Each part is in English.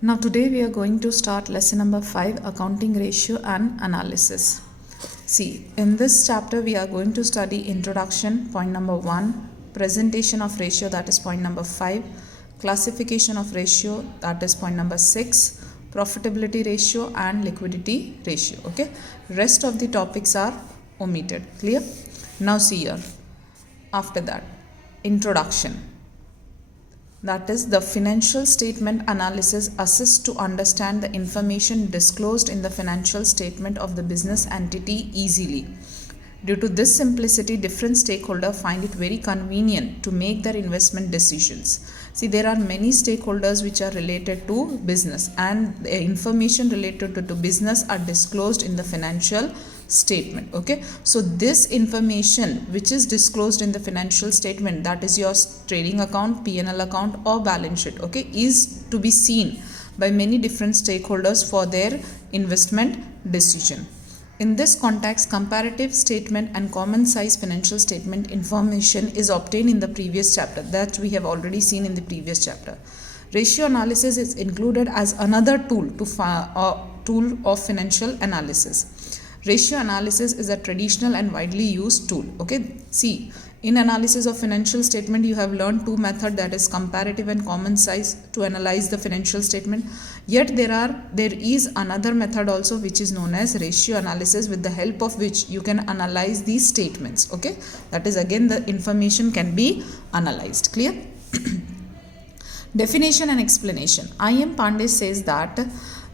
Now today we are going to start lesson number 5, accounting ratio and analysis. See, in this chapter we are going to study introduction, point number 1, presentation of ratio, that is point number 5, classification of ratio, that is point number 6, profitability ratio and liquidity ratio. Okay, rest of the topics are omitted. Clear? Now see here, after that, introduction. That is, the financial statement analysis assists to understand the information disclosed in the financial statement of the business entity easily. Due to this simplicity, different stakeholders find it very convenient to make their investment decisions. See, there are many stakeholders which are related to business, and the information related to business are disclosed in the financial statement. Okay, so this information which is disclosed in the financial statement, that is your trading account, P&L account or balance sheet, okay, is to be seen by many different stakeholders for their investment decision. In this context, comparative statement and common size financial statement information is obtained in the previous chapter, that we have already seen in the previous chapter. Ratio analysis is included as another tool of financial analysis. Ratio analysis is a traditional and widely used tool. Okay, see, in analysis of financial statement you have learned two methods, that is comparative and common size, to analyze the financial statement. Yet there is another method also which is known as ratio analysis, with the help of which you can analyze these statements. Okay, that is, again, the information can be analyzed. Clear? Definition and explanation. I.M. Pandey says that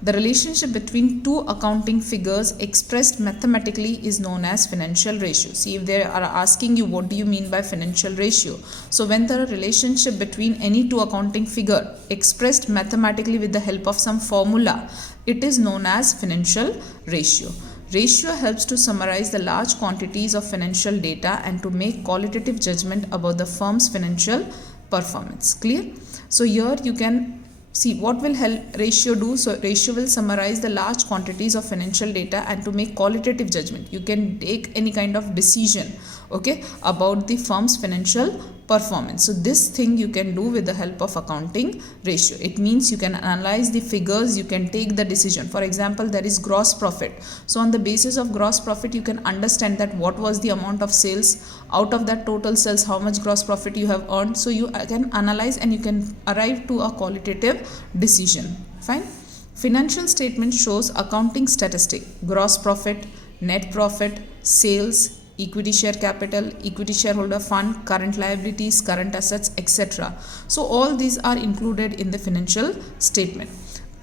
the relationship between two accounting figures expressed mathematically is known as financial ratio. See, if they are asking you what do you mean by financial ratio, so when there is a relationship between any two accounting figure expressed mathematically with the help of some formula, it is known as financial ratio. Ratio helps to summarize the large quantities of financial data and to make qualitative judgment about the firm's financial performance. Clear? So here you can see what will help ratio do. So ratio will summarize the large quantities of financial data and to make qualitative judgment. You can take any kind of decision, okay, about the firm's financial performance. So this thing you can do with the help of accounting ratio. It means you can analyze the figures, you can take the decision. For example, there is gross profit. So on the basis of gross profit, you can understand that what was the amount of sales, out of that total sales, how much gross profit you have earned. So you can analyze and you can arrive to a qualitative decision. Fine. Financial statement shows accounting statistic, gross profit, net profit, sales, equity share capital, equity shareholder fund, current liabilities, current assets, etc. So all these are included in the financial statement.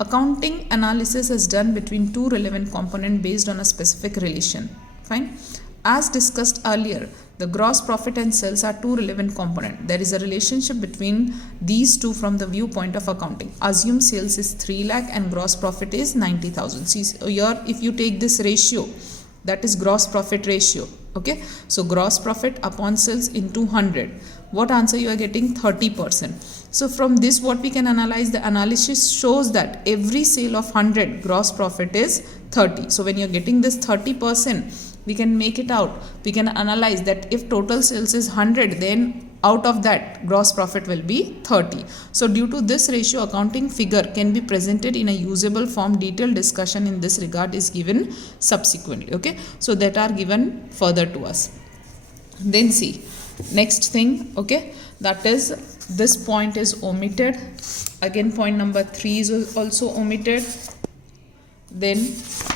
Accounting analysis is done between two relevant components based on a specific relation. Fine. As discussed earlier, the gross profit and sales are two relevant components. There is a relationship between these two from the viewpoint of accounting. Assume sales is 3 lakh and gross profit is 90,000. See, here if you take this ratio, that is gross profit ratio. Okay, so gross profit upon sales into 100. What answer you are getting? 30%. So from this what we can analyze, the analysis shows that every sale of 100, gross profit is 30. So when you are getting this 30%, we can make it out. We can analyze that if total sales is 100, then out of that gross profit will be 30. So due to this ratio, accounting figure can be presented in a usable form. Detailed discussion in this regard is given subsequently. Okay, so that are given further to us. Then see, next thing, okay, that is this point is omitted. Again, point number 3 is also omitted. Then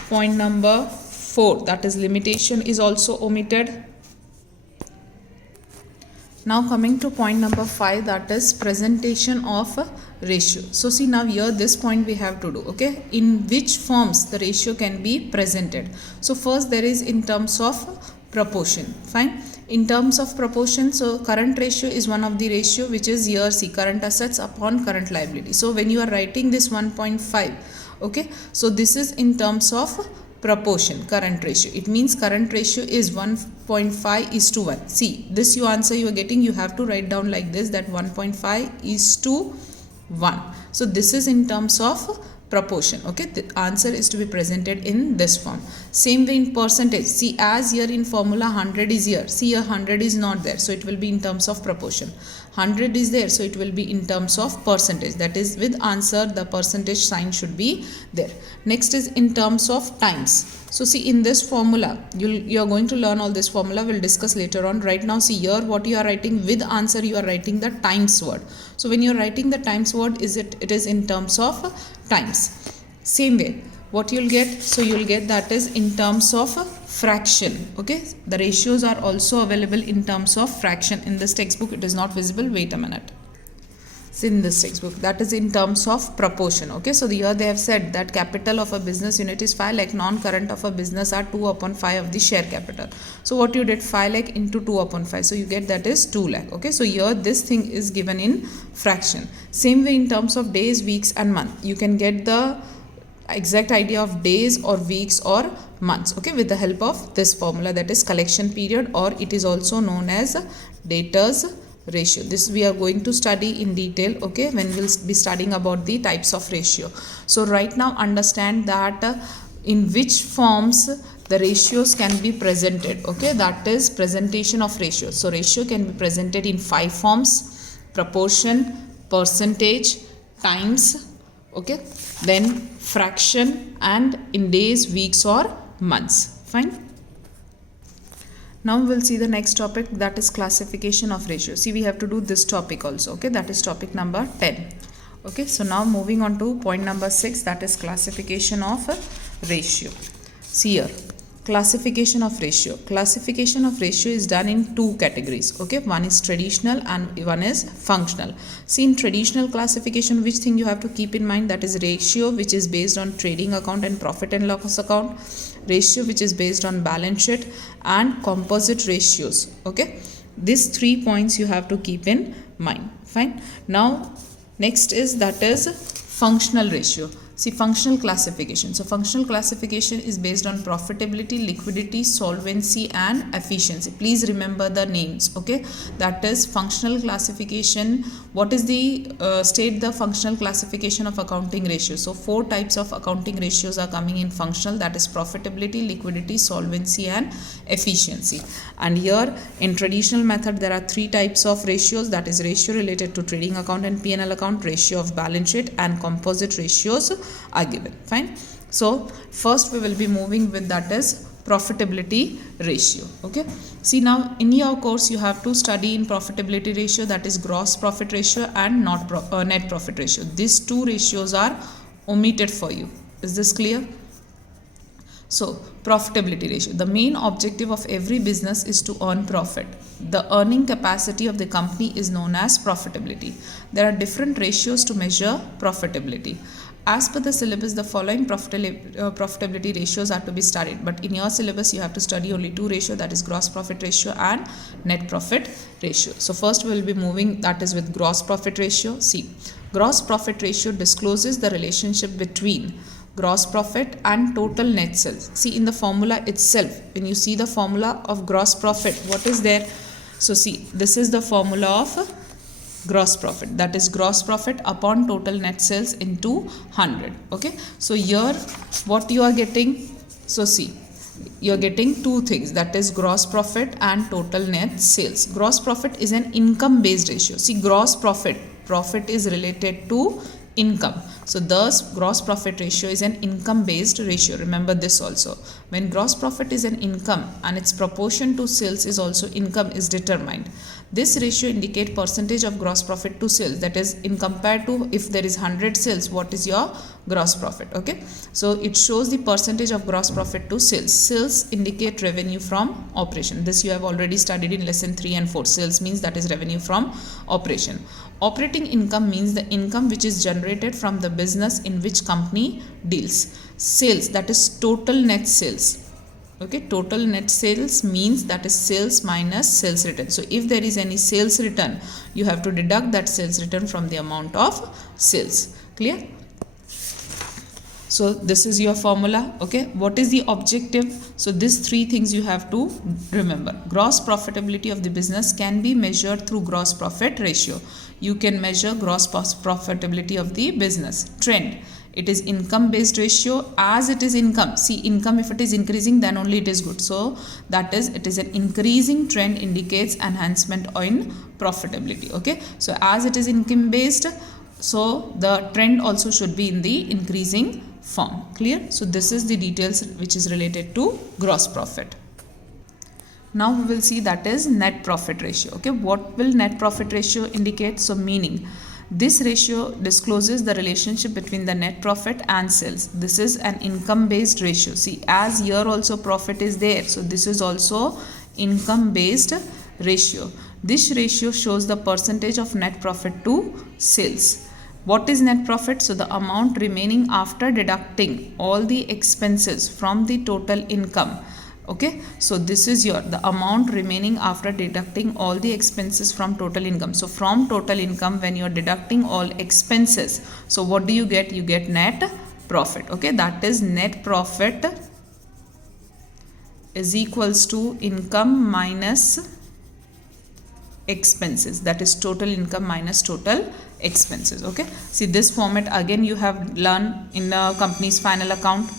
point number 4, that is limitation, is also omitted. Now coming to point number 5, that is presentation of a ratio. So see, now here this point we have to do, okay, in which forms the ratio can be presented. So first there is in terms of proportion. Fine. In terms of proportion, so current ratio is one of the ratio which is here, see, current assets upon current liability. So when you are writing this 1.5, okay, so this is in terms of proportion, current ratio. It means current ratio is 1.5:1. See, this you answer you are getting, you have to write down like this, that 1.5:1. So this is in terms of proportion. Okay, the answer is to be presented in this form. Same way in percentage. See, as here in formula 100 is here. See, 100 is not there. So it will be in terms of proportion. 100 is there, so it will be in terms of percentage, that is with answer the percentage sign should be there. Next is in terms of times. So see, in this formula you are going to learn all this formula, we'll discuss later on. Right now see here what you are writing, with answer you are writing the times word. So when you are writing the times word, it is in terms of times. Same way what you'll get, so you'll get that is in terms of fraction. Okay, the ratios are also available in terms of fraction. In this textbook it is not visible, wait a minute. It's in this textbook, that is in terms of proportion. Okay, so here they have said that capital of a business unit is 5 lakh, non-current of a business are 2 upon 5 of the share capital. So what you did, 5 lakh into 2 upon 5, so you get that is 2 lakh. Okay, so here this thing is given in fraction. Same way in terms of days, weeks and month, you can get the exact idea of days or weeks or months, okay, with the help of this formula, that is collection period, or it is also known as debtors ratio. This we are going to study in detail, okay, when we'll be studying about the types of ratio. So right now understand that in which forms the ratios can be presented. Okay, that is presentation of ratios. So ratio can be presented in 5 forms: proportion, percentage, times, okay, then fraction, and in days, weeks or months. Fine. Now we'll see the next topic, that is classification of ratio. See, we have to do this topic also, okay, that is topic number 10. Okay, so now moving on to point number 6, that is classification of ratio. See here, classification of ratio. Classification of ratio is done in 2 categories. Okay, one is traditional and one is functional. See, in traditional classification, which thing you have to keep in mind, that is ratio which is based on trading account and profit and loss account, ratio which is based on balance sheet, and composite ratios. Okay, these 3 points you have to keep in mind. Fine. Now next is, that is functional ratio. See, functional classification. So functional classification is based on profitability, liquidity, solvency and efficiency. Please remember the names. Okay, that is functional classification. What is the state the functional classification of accounting ratios? So 4 types of accounting ratios are coming in functional, that is profitability, liquidity, solvency and efficiency. And here in traditional method there are 3 types of ratios, that is ratio related to trading account and P&L account, ratio of balance sheet, and composite ratios are given. Fine. So first we will be moving with, that is profitability ratio. Okay, see, now in your course you have to study in profitability ratio, that is gross profit ratio and net profit ratio. These 2 ratios are omitted for you. Is this clear? So profitability ratio, the main objective of every business is to earn profit. The earning capacity of the company is known as profitability. There are different ratios to measure profitability. As per the syllabus, the following profitability ratios are to be studied, but in your syllabus you have to study only 2 ratios, that is gross profit ratio and net profit ratio. So first we will be moving, that is with gross profit ratio. See, gross profit ratio discloses the relationship between gross profit and total net sales. See, in the formula itself, when you see the formula of gross profit, what is there? So see, this is the formula of gross profit, that is gross profit upon total net sales into 100. Okay, so here what you are getting, so see, you are getting 2 things, that is gross profit and total net sales. Gross profit is an income based ratio. See, gross profit is related to income, so thus gross profit ratio is an income based ratio. Remember this also, when gross profit is an income and its proportion to sales is also income is determined, this ratio indicate percentage of gross profit to sales, that is in compared to if there is 100 sales, what is your gross profit. Okay, so it shows the percentage of gross profit to sales. Sales indicate revenue from operation. This you have already studied in lesson 3 and 4. Sales means that is revenue from operation. Operating income means the income which is generated from the business in which company deals. Sales, that is total net sales. Okay, total net sales means that is sales minus sales return. So if there is any sales return, you have to deduct that sales return from the amount of sales. Clear? So this is your formula. Okay, what is the objective? So these 3 things you have to remember. Gross profitability of the business can be measured through gross profit ratio. You can measure gross profitability of the business. Trend, It is income based ratio. As it is income, see income, if it is increasing then only it is good. So that is, it is an increasing trend indicates enhancement in profitability. Okay, so as it is income based, so the trend also should be in the increasing form. Clear? So this is the details which is related to gross profit. Now we will see that is net profit ratio. Okay, what will net profit ratio indicate? So meaning this ratio discloses the relationship between the net profit and sales. This is an income based ratio. See, as here also profit is there, so this is also income based ratio. This ratio shows the percentage of net profit to sales. What is net profit? So the amount remaining after deducting all the expenses from the total income. Okay, so this is the amount remaining after deducting all the expenses from total income. So from total income, when you are deducting all expenses, so what do you get? You get net profit. Okay, that is net profit is equals to income minus expenses, that is total income minus total expenses. Okay, see this format again you have learned in the company's final account.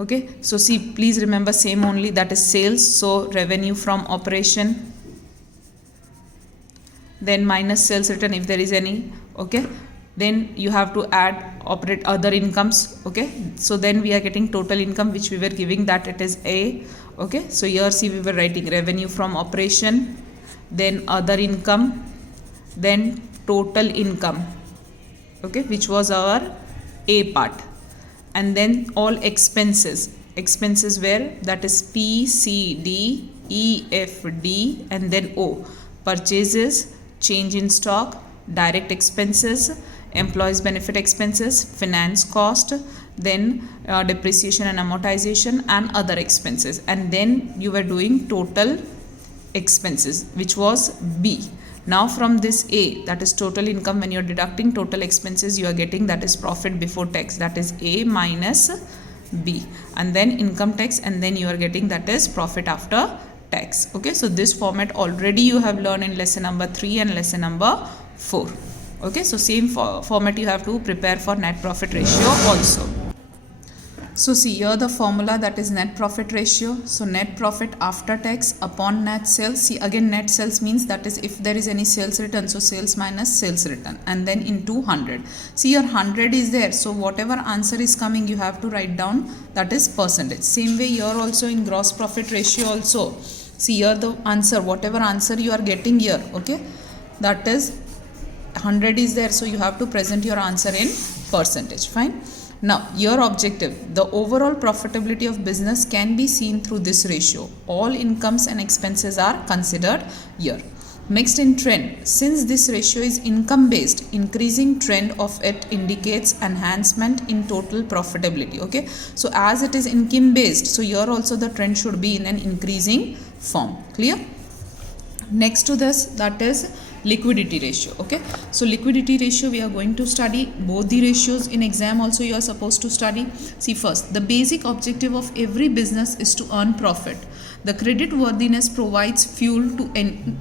Okay, so see, please remember same only, that is sales. So revenue from operation, then minus sales return if there is any. Okay, then you have to add operate other incomes. Okay, so then we are getting total income, which we were giving that it is A. Okay, so here see we were writing revenue from operation, then other income, then total income. Okay, which was our A part. And then all expenses were, that is P, C, D, E, F, D, and then O. Purchases, change in stock, direct expenses, employees benefit expenses, finance cost, then depreciation and amortization, and other expenses. And then you were doing total expenses, which was B. Now from this A, that is total income, when you are deducting total expenses, you are getting that is profit before tax, that is A minus B, and then income tax, and then you are getting that is profit after tax. Okay, so this format already you have learned in lesson number 3 and lesson number 4. Okay, so same format you have to prepare for net profit ratio also. So see here the formula, that is net profit ratio. So net profit after tax upon net sales. See again net sales means that is if there is any sales return, so sales minus sales return, and then into 100. See your 100 is there, so whatever answer is coming you have to write down, that is percentage. Same way here also in gross profit ratio also. See here the answer, whatever answer you are getting here, okay, that is 100 is there, so you have to present your answer in percentage. Fine. Now your objective, the overall profitability of business can be seen through this ratio. All incomes and expenses are considered here. Next in trend, since this ratio is income based, increasing trend of it indicates enhancement in total profitability. Okay, so as it is income based, so here also the trend should be in an increasing form. Clear? Next to this, that is liquidity ratio. Okay, so liquidity ratio we are going to study both the ratios in exam also you are supposed to study. See first, the basic objective of every business is to earn profit. The credit worthiness provides fuel to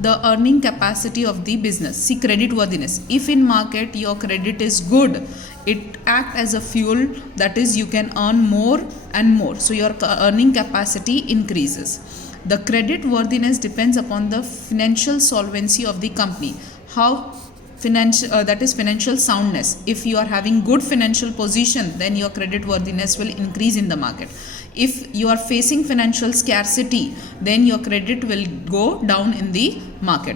the earning capacity of the business. See credit worthiness, if in market your credit is good, it acts as a fuel, that is you can earn more and more, so your earning capacity increases. The credit worthiness depends upon the financial solvency of the company. How financial, that is financial soundness. If you are having good financial position, then your credit worthiness will increase in the market. If you are facing financial scarcity, then your credit will go down in the market.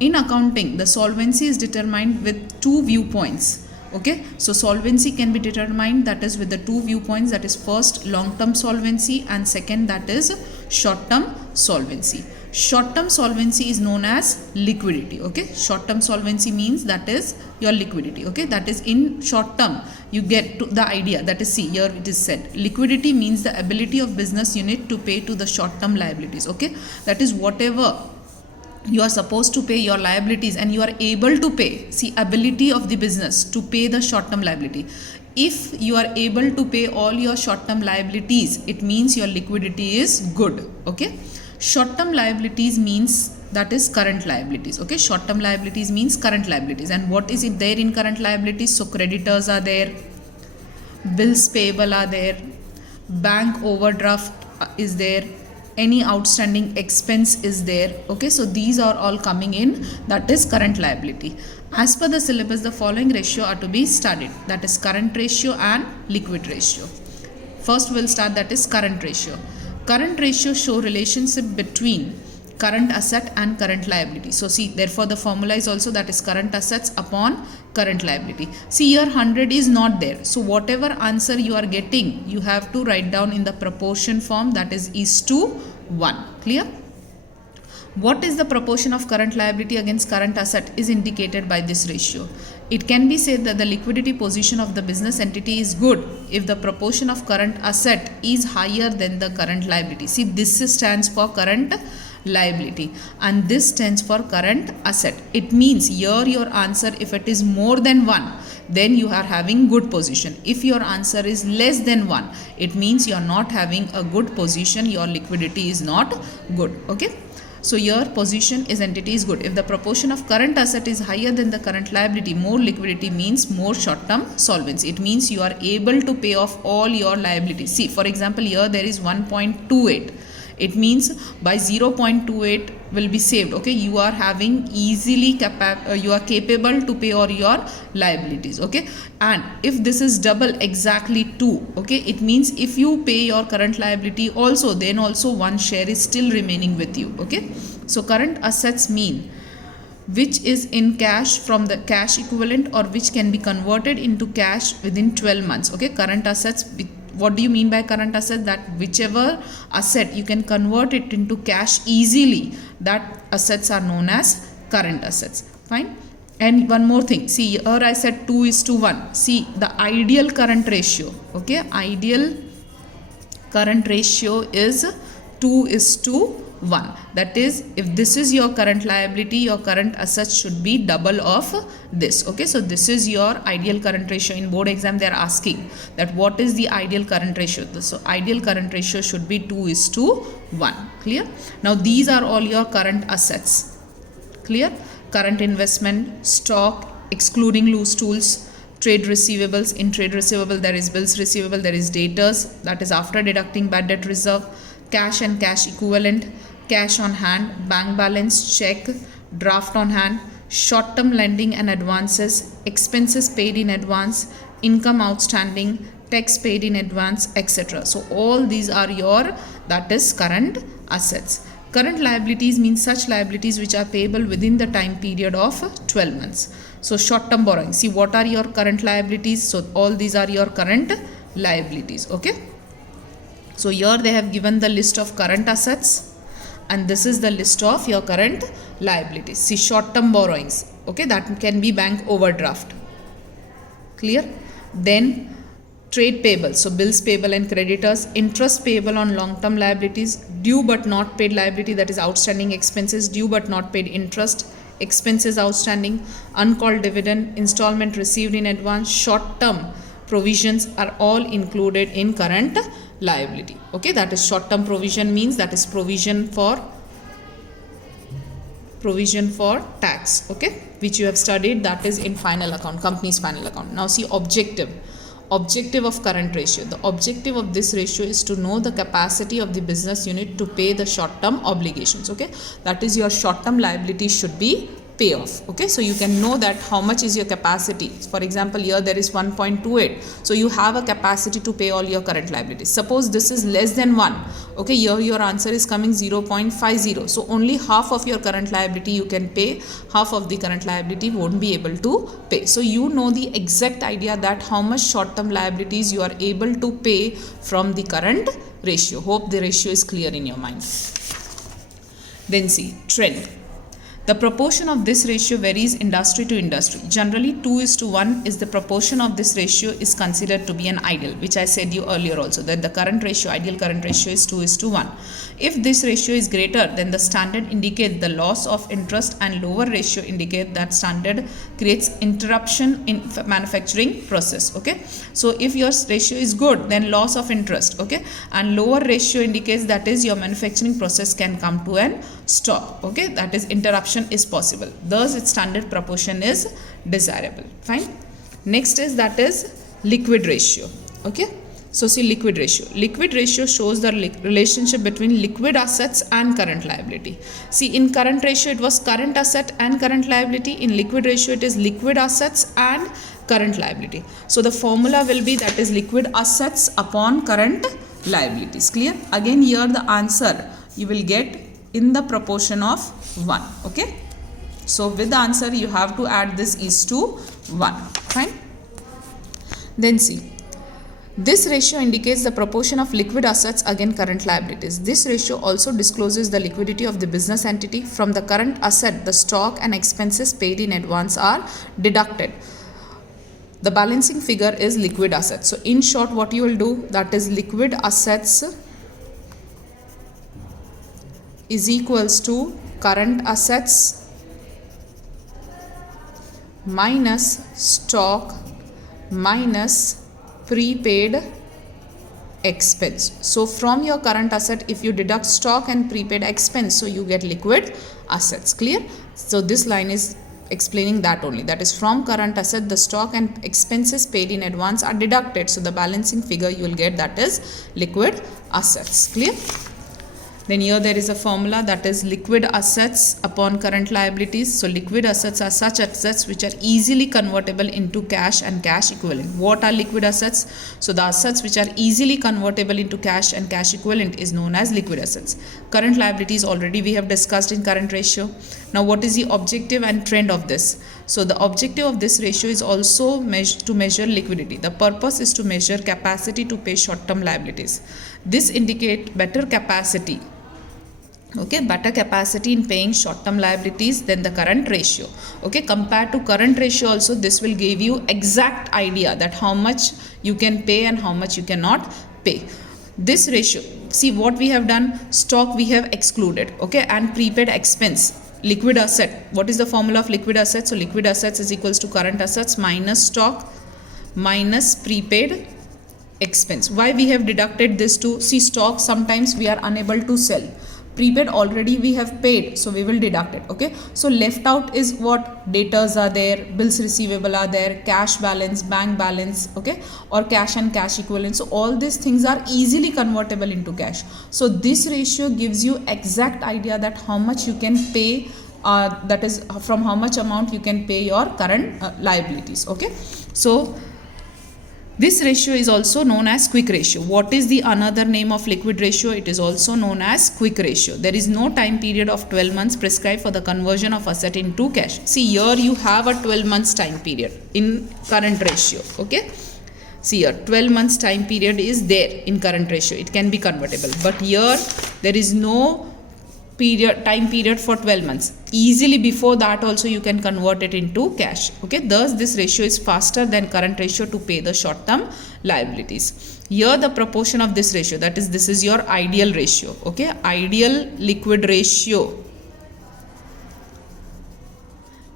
In accounting, the solvency is determined with two viewpoints. Okay, so solvency can be determined, that is with the two viewpoints, that is first long-term solvency and second that is short-term solvency. Short-term solvency is known as liquidity. Okay, short-term solvency means that is your liquidity. Okay, that is in short-term you get to the idea, that is see here it is said liquidity means the ability of business unit to pay to the short-term liabilities. Okay, that is whatever you are supposed to pay your liabilities and you are able to pay. See ability of the business to pay the short-term liability. If you are able to pay all your short-term liabilities, it means your liquidity is good. Okay, short-term liabilities means that is current liabilities. Okay, short-term liabilities means current liabilities. And what is it there in current liabilities? So creditors are there, bills payable are there, bank overdraft is there, any outstanding expense is there. Okay, so these are all coming in, that is current liability. As per the syllabus, the following ratio are to be studied, that is current ratio and liquid ratio. First we'll start, that is current ratio. Current ratio show relationship between current asset and current liability. So see, therefore the formula is also, that is current assets upon current liability. See here 100 is not there. So whatever answer you are getting, you have to write down in the proportion form, that is to 1. Clear? What is the proportion of current liability against current asset is indicated by this ratio. It can be said that the liquidity position of the business entity is good if the proportion of current asset is higher than the current liability. See, this stands for current liability and this stands for current asset. It means here your answer, if it is more than 1, then you are having good position. If your answer is less than 1, it means you are not having a good position, your liquidity is not good. Okay, so your position is entity is good. If the proportion of current asset is higher than the current liability, more liquidity means more short-term solvency. It means you are able to pay off all your liabilities. See, for example, here there is 1.28. It means by 0.28 will be saved. Okay, you are having easily you are capable to pay all your liabilities. Okay, and if this is double, exactly 2, okay, it means if you pay your current liability also, then also 1 share is still remaining with you. Okay, so current assets mean which is in cash from the cash equivalent or which can be converted into cash within 12 months. Okay, current assets, what do you mean by current asset? That whichever asset you can convert it into cash easily, that assets are known as current assets. Fine. And one more thing, see here I said 2:1. See the ideal current ratio. Okay, ideal current ratio is 2:1. That is, if this is your current liability, your current assets should be double of this. Okay, so this is your ideal current ratio. In board exam they are asking that what is the ideal current ratio. So ideal current ratio should be 2:1. Clear? Now these are all your current assets. Clear? Current investment, stock excluding loose tools, trade receivables. In trade receivable there is bills receivable, there is debtors, that is after deducting bad debt reserve, cash and cash equivalent, cash on hand, bank balance, check, draft on hand, short-term lending and advances, expenses paid in advance, income outstanding, tax paid in advance, etc. So all these are your, that is current assets. Current liabilities means such liabilities which are payable within the time period of 12 months. So short-term borrowing. See what are your current liabilities? So all these are your current liabilities. Okay. So here they have given the list of current assets and this is the list of your current liabilities. See short-term borrowings. Okay, that can be bank overdraft. Clear? Then trade payable, so bills payable and creditors, interest payable on long-term liabilities, due but not paid liability, that is outstanding expenses, due but not paid interest, expenses outstanding, uncalled dividend, installment received in advance, short-term provisions are all included in current liability. Okay, that is short-term provision means that is provision for tax, okay, which you have studied, that is in final account, company's final account. Now see objective of current ratio. The objective of this ratio is to know the capacity of the business unit to pay the short-term obligations. Okay, that is your short-term liability should be pay off. Okay, so you can know that how much is your capacity. For example, here there is 1.28, so you have a capacity to pay all your current liabilities. Suppose this is less than 1, okay, here your answer is coming 0.50, so only half of your current liability you can pay, half of the current liability won't be able to pay. So you know the exact idea that how much short-term liabilities you are able to pay from the current ratio. Hope the ratio is clear in your mind. Then see trend. The proportion of this ratio varies industry to industry. Generally 2:1 is the proportion of this ratio is considered to be an ideal, which I said you earlier also, that the current ratio, ideal current ratio is 2:1. If this ratio is greater, then the standard indicates the loss of interest, and lower ratio indicate that standard creates interruption in manufacturing process. Okay, so if your ratio is good, then loss of interest, okay, and lower ratio indicates that is your manufacturing process can come to an stop. Okay, that is interruption is possible, thus its standard proportion is desirable. Fine. Next is that is liquid ratio. Okay, so see liquid ratio. Liquid ratio shows the relationship between liquid assets and current liability. See, in current ratio it was current asset and current liability. In liquid ratio it is liquid assets and current liability. So the formula will be that is liquid assets upon current liabilities. Clear? Again here the answer you will get in the proportion of 1. Okay, so with the answer you have to add this is to 1. Fine. Then see, this ratio indicates the proportion of liquid assets against current liabilities. This ratio also discloses the liquidity of the business entity. From the current asset, the stock and expenses paid in advance are deducted. The balancing figure is liquid assets. So in short, what you will do, that is liquid assets is equals to current assets minus stock minus prepaid expense. So from your current asset, if you deduct stock and prepaid expense, so you get liquid assets. Clear? So this line is explaining that only. That is from current asset, the stock and expenses paid in advance are deducted. So the balancing figure you will get, that is liquid assets. Clear? Then here there is a formula, that is liquid assets upon current liabilities. So liquid assets are such assets which are easily convertible into cash and cash equivalent. What are liquid assets? So the assets which are easily convertible into cash and cash equivalent is known as liquid assets. Current liabilities already we have discussed in current ratio. Now what is the objective and trend of this? So the objective of this ratio is also to measure liquidity. The purpose is to measure capacity to pay short-term liabilities. This indicates better capacity. Okay, better capacity in paying short-term liabilities than the current ratio. Okay, compared to current ratio also, this will give you exact idea that how much you can pay and how much you cannot pay. This ratio, see what we have done, stock we have excluded, okay, and prepaid expense. Liquid asset, what is the formula of liquid assets? So liquid assets is equals to current assets minus stock minus prepaid expense. Why we have deducted this to? See, stock sometimes we are unable to sell. Prepaid already we have paid, so we will deduct it. Okay, so left out is what? Debtors are there, bills receivable are there, cash balance, bank balance, okay, or cash and cash equivalent. So all these things are easily convertible into cash. So this ratio gives you exact idea that how much you can pay, that is from how much amount you can pay your current liabilities. Okay, so this ratio is also known as quick ratio. What is the another name of liquid ratio? It is also known as quick ratio. There is no time period of 12 months prescribed for the conversion of asset into cash. See, here you have a 12 months time period in current ratio. Okay, see here 12 months time period is there in current ratio. It can be convertible, but here there is no time period for 12 months. Easily before that also you can convert it into cash. Okay, thus this ratio is faster than current ratio to pay the short term liabilities. Here the proportion of this ratio, that is, this is your ideal ratio. Okay, ideal liquid ratio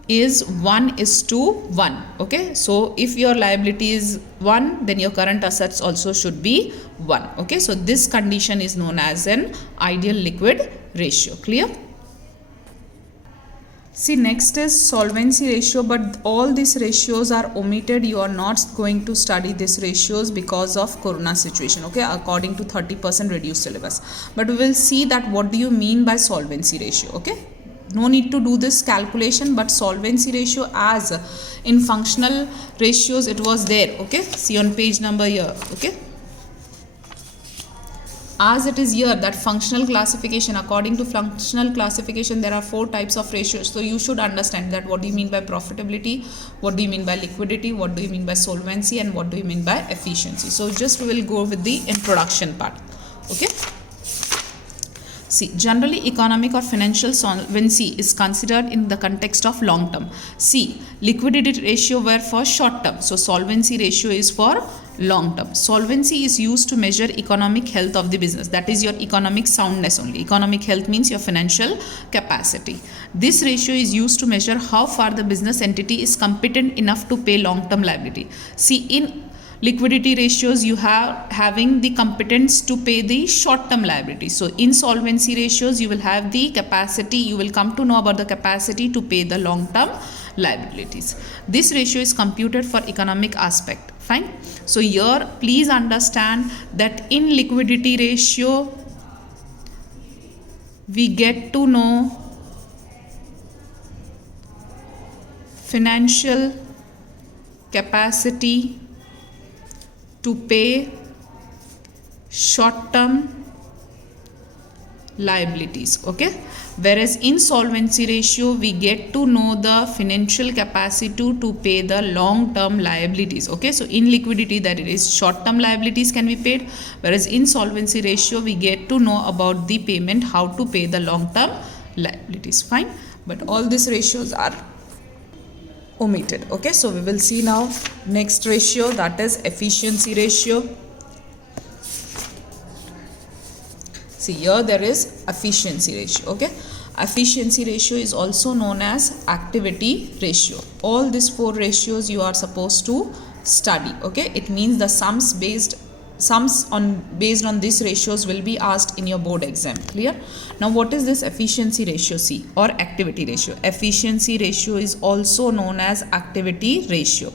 is 1:1. Okay, so if your liability is 1, then your current assets also should be 1. Okay, so this condition is known as an ideal liquid ratio. Clear? See, next is solvency ratio, but all these ratios are omitted. You are not going to study these ratios because of corona situation, okay, according to 30% reduced syllabus. But we will see that what do you mean by solvency ratio. Okay, no need to do this calculation, but solvency ratio as in functional ratios it was there. Okay, see on page number here. Okay, as it is here that functional classification, according to functional classification there are 4 types of ratios. So you should understand that what do you mean by profitability, what do you mean by liquidity, what do you mean by solvency, and what do you mean by efficiency. So just we will go with the introduction part. Okay, see, generally economic or financial solvency is considered in the context of long term. See, liquidity ratio were for short term, so solvency ratio is for long term. Solvency is used to measure economic health of the business, that is your economic soundness only. Economic health means your financial capacity. This ratio is used to measure how far the business entity is competent enough to pay long term liability. See, in liquidity ratios you have having the competence to pay the short term liability. So in solvency ratios you will have the capacity, you will come to know about the capacity to pay the long term liabilities. This ratio is computed for economic aspect. Fine. So here please understand that in liquidity ratio we get to know financial capacity to pay short term liabilities. Okay, whereas in solvency ratio we get to know the financial capacity to pay the long term liabilities. Okay, so in liquidity that it is short term liabilities can be paid, whereas in solvency ratio we get to know about the payment, how to pay the long term liabilities. Fine, but all these ratios are omitted. Okay, so we will see now next ratio, that is efficiency ratio. See here there is efficiency ratio. Okay, efficiency ratio is also known as activity ratio. All these four ratios you are supposed to study. Okay, it means the sums based on these ratios will be asked in your board exam. Clear? Now what is this efficiency ratio? C or activity ratio. Efficiency ratio is also known as activity ratio.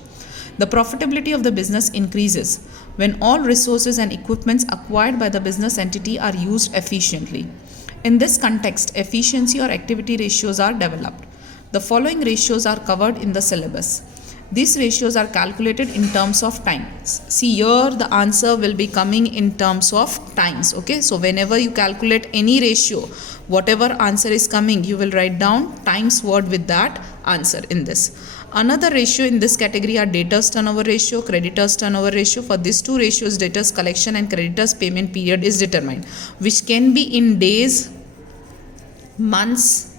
The profitability of the business increases when all resources and equipments acquired by the business entity are used efficiently. In this context, efficiency or activity ratios are developed. The following ratios are covered in the syllabus. These ratios are calculated in terms of time. See here the answer will be coming in terms of times. Okay, so whenever you calculate any ratio, whatever answer is coming, you will write down times word with that answer in this. Another ratio in this category are debtors turnover ratio, creditors turnover ratio. For these two ratios, debtors collection and creditors payment period is determined, which can be in days, months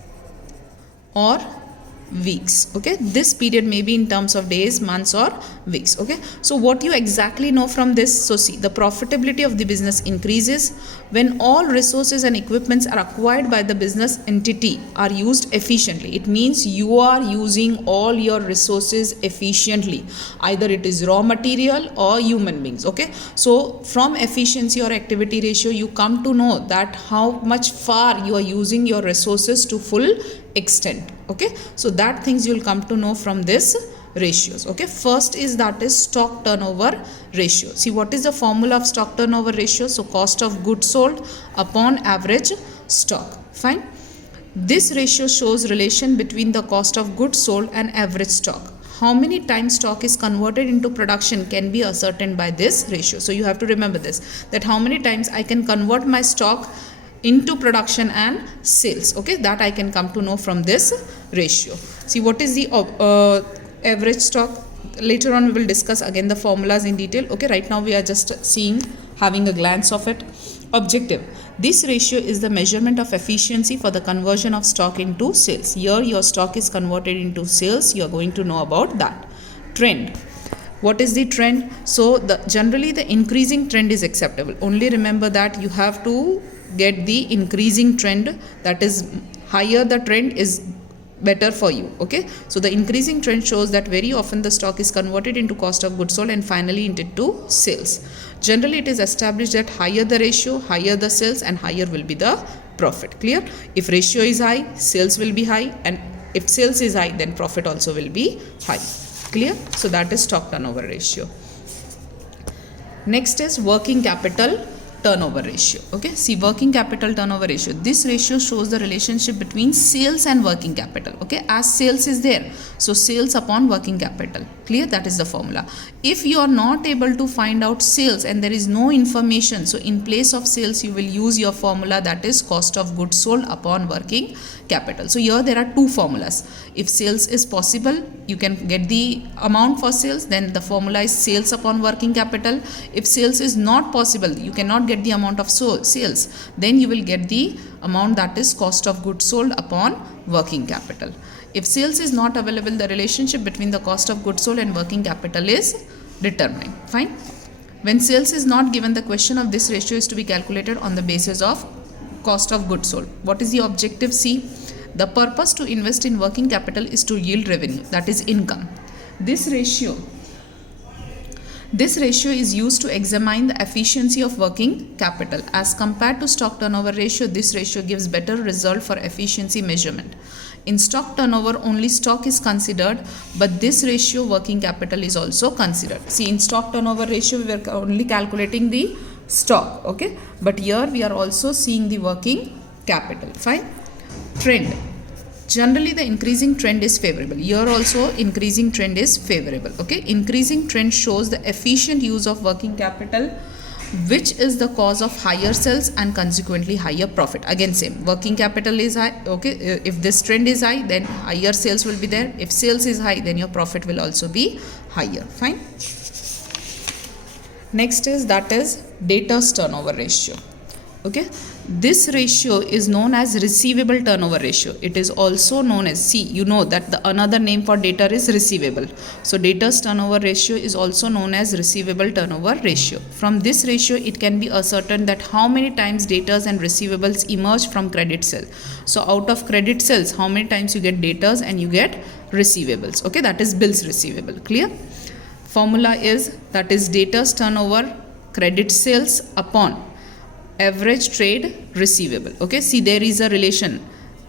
or weeks. Okay, this period may be in terms of days, months or weeks. Okay, so what you exactly know from this? So see, the profitability of the business increases when all resources and equipments are acquired by the business entity are used efficiently. It means you are using all your resources efficiently, either it is raw material or human beings. Okay, so from efficiency or activity ratio you come to know that how much far you are using your resources to full extent. Okay, so that things you will come to know from this ratios. Okay, first is that is stock turnover ratio. See, what is the formula of stock turnover ratio? So cost of goods sold upon average stock. Fine, this ratio shows relation between the cost of goods sold and average stock. How many times stock is converted into production can be ascertained by this ratio. So you have to remember this, that how many times I can convert my stock into production and sales. Okay, that I can come to know from this ratio. See, what is the average stock? Later on we will discuss again the formulas in detail. Okay, right now we are just seeing, having a glance of it. Objective: this ratio is the measurement of efficiency for the conversion of stock into sales. Here your stock is converted into sales, you are going to know about that. Trend: what is the trend? So generally the increasing trend is acceptable. Only remember that you have to get the increasing trend, that is higher the trend is better for you. Okay, so the increasing trend shows that very often the stock is converted into cost of goods sold and finally into sales. Generally it is established that higher the ratio, higher the sales and higher will be the profit. Clear? If ratio is high, sales will be high, and if sales is high, then profit also will be high. Clear? So that is stock turnover ratio. Next is working capital turnover ratio. Okay, see, working capital turnover ratio, this ratio shows the relationship between sales and working capital. Okay, as sales is there, so sales upon working capital. Clear? That is the formula. If you are not able to find out sales and there is no information, so in place of sales you will use your formula, that is cost of goods sold upon working capital. So here there are two formulas. If sales is possible, you can get the amount for sales, then the formula is sales upon working capital. If sales is not possible, you cannot get the amount of sales, then you will get the amount, that is cost of goods sold upon working capital. If sales is not available, the relationship between the cost of goods sold and working capital is determined. Fine. When sales is not given, the question of this ratio is to be calculated on the basis of cost of goods sold. What is the objective? C. The purpose to invest in working capital is to yield revenue, that is income. This ratio is used to examine the efficiency of working capital. As compared to stock turnover ratio, this ratio gives better result for efficiency measurement. In stock turnover, only stock is considered, but this ratio working capital is also considered. See, in stock turnover ratio, we were only calculating the stock, okay, but here we are also seeing the working capital. Fine. Trend. Generally the increasing trend is favorable. Here also increasing trend is favorable, okay. Increasing trend shows the efficient use of working capital, which is the cause of higher sales and consequently higher profit. Again same, working capital is high, okay. If this trend is high, then higher sales will be there. If sales is high, then your profit will also be higher. Fine. Next is, that is debtors turnover ratio, okay. This ratio is known as receivable turnover ratio. It is also known as, see, you know that the another name for debtor is receivable. So debtors turnover ratio is also known as receivable turnover ratio. From this ratio, it can be ascertained that how many times debtors and receivables emerge from credit sale. So out of credit sales, how many times you get debtors and you get receivables, okay. That is bills receivable. Clear? Formula is, that is debtors turnover credit sales upon average trade receivable, okay. See, there is a relation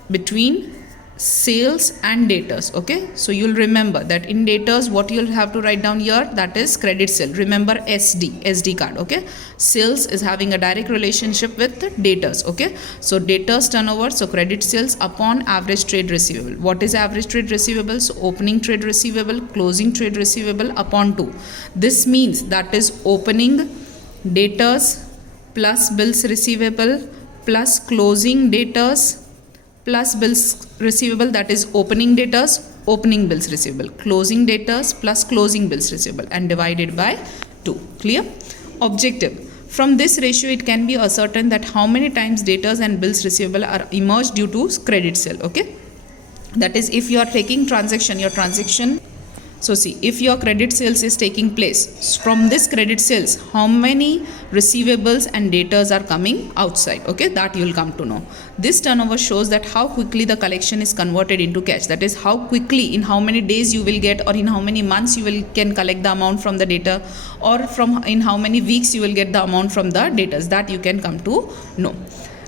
between sales and debtors, okay. So you'll remember that in debtors, what you'll have to write down here, that is credit sale. Remember SD card, okay. Sales is having a direct relationship with debtors, okay. So debtors turnover, so credit sales upon average trade receivable. What is average trade receivable? So opening trade receivable, closing trade receivable upon 2. This means that is opening debtors plus bills receivable plus closing debtors plus bills receivable, that is opening debtors, opening bills receivable, closing debtors plus closing bills receivable, and divided by 2. Clear? Objective. From this ratio, it can be ascertained that how many times debtors and bills receivable are emerged due to credit sale, okay. That is, if you are taking transaction, your transaction. So see, if your credit sales is taking place, from this credit sales, how many receivables and debtors are coming outside, okay, that you will come to know. This turnover shows that how quickly the collection is converted into cash. That is, how quickly, in how many days you will get, or in how many months you can collect the amount from the debtor, or in how many weeks you will get the amount from the debtors. That you can come to know.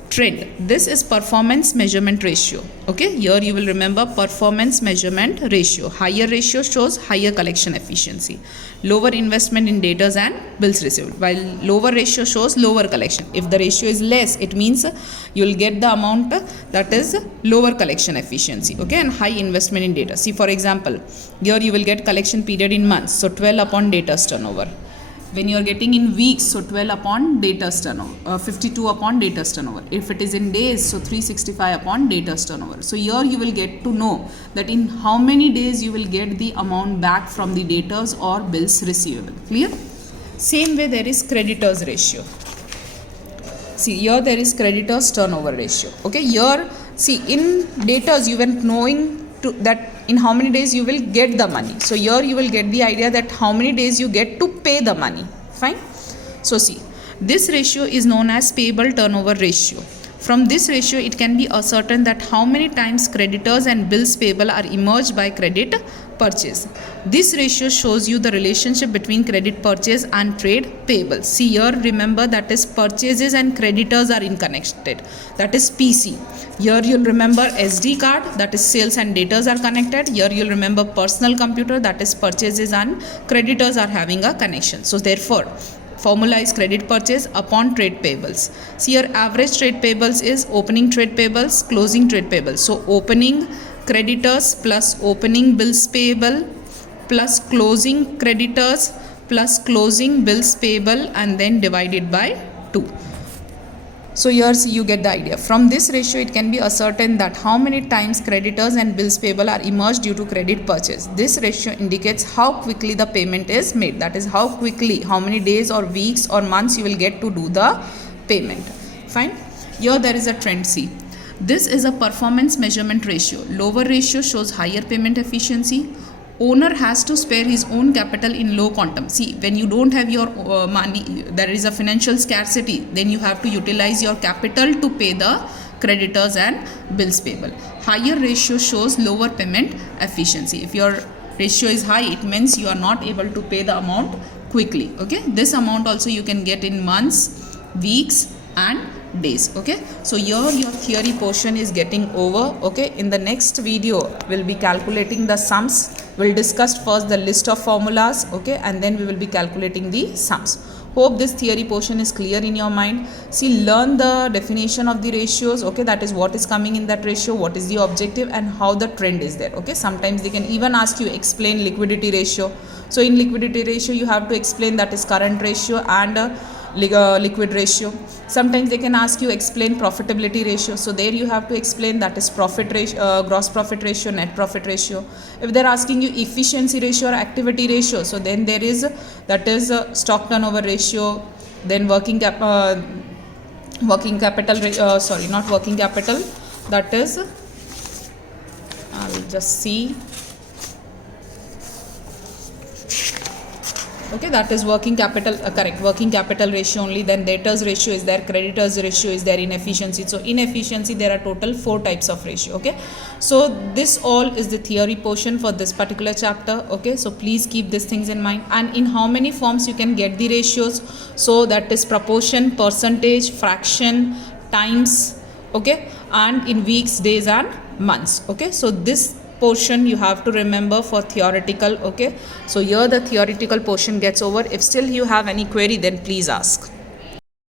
Trend. This is performance measurement ratio, okay. Here you will remember performance measurement ratio. Higher ratio shows higher collection efficiency, lower investment in debtors and bills receivable, while lower ratio shows lower collection. If the ratio is less, it means you will get the amount that is lower collection efficiency, okay, and high investment in debtors. See, for example, here you will get collection period in months, so 12 upon debtors turnover. When you are getting in weeks, so 12 upon debtors turnover, 52 upon debtors turnover. If it is in days, so 365 upon debtors turnover. So here you will get to know that in how many days you will get the amount back from the debtors or bills receivable. Clear? Same way there is creditors ratio. See, here there is creditors turnover ratio, okay. Here, see, in debtors you were knowing that in how many days you will get the money. So here you will get the idea that how many days you get to pay the money. Fine. So see, this ratio is known as payable turnover ratio. From this ratio, it can be ascertained that how many times creditors and bills payable are emerged by credit purchase. This ratio shows you the relationship between credit purchase and trade payables. See here, remember that is purchases and creditors are connected. That is PC. Here you'll remember SD card, that is sales and debtors are connected. Here you'll remember personal computer, that is purchases and creditors are having a connection. So therefore, formula is credit purchase upon trade payables. See here, average trade payables is opening trade payables, closing trade payables. So opening creditors plus opening bills payable plus closing creditors plus closing bills payable, and then divided by 2. So here you get the idea. From this ratio, it can be ascertained that how many times creditors and bills payable are emerged due to credit purchase. This ratio indicates how quickly the payment is made. That is, how quickly, how many days or weeks or months you will get to do the payment. Fine. Here there is a trend C. This is a performance measurement ratio. Lower ratio shows higher payment efficiency. Owner has to spare his own capital in low quantum. See, when you don't have your money, there is a financial scarcity, then you have to utilize your capital to pay the creditors and bills payable. Higher ratio shows lower payment efficiency. If your ratio is high, it means you are not able to pay the amount quickly, okay. This amount also you can get in months, weeks and days. Okay, so here your theory portion is getting over. Okay, in the next video we'll be calculating the sums. We'll discuss first the list of formulas, okay, and then we will be calculating the sums. Hope this theory portion is clear in your mind. See, learn the definition of the ratios, okay, that is what is coming in that ratio, what is the objective, and how the trend is there. Okay, sometimes they can even ask you explain liquidity ratio. So in liquidity ratio you have to explain that is current ratio and liquid ratio. Sometimes they can ask you explain profitability ratio, so there you have to explain that is profit ratio, gross profit ratio, net profit ratio. If they're asking you efficiency ratio or activity ratio, so then there is that is stock turnover ratio, then working capital, not working capital, that is I'll just see. Okay, that is working capital, correct, working capital ratio only. Then debtors ratio is there, creditors ratio is there, inefficiency. So inefficiency, there are total 4 types of ratio. Okay, so this all is the theory portion for this particular chapter. Okay, so please keep these things in mind. And in how many forms you can get the ratios? So that is proportion, percentage, fraction, times, okay, and in weeks, days and months. Okay, so this portion you have to remember for theoretical. Okay, so here the theoretical portion gets over. If still you have any query, then please ask.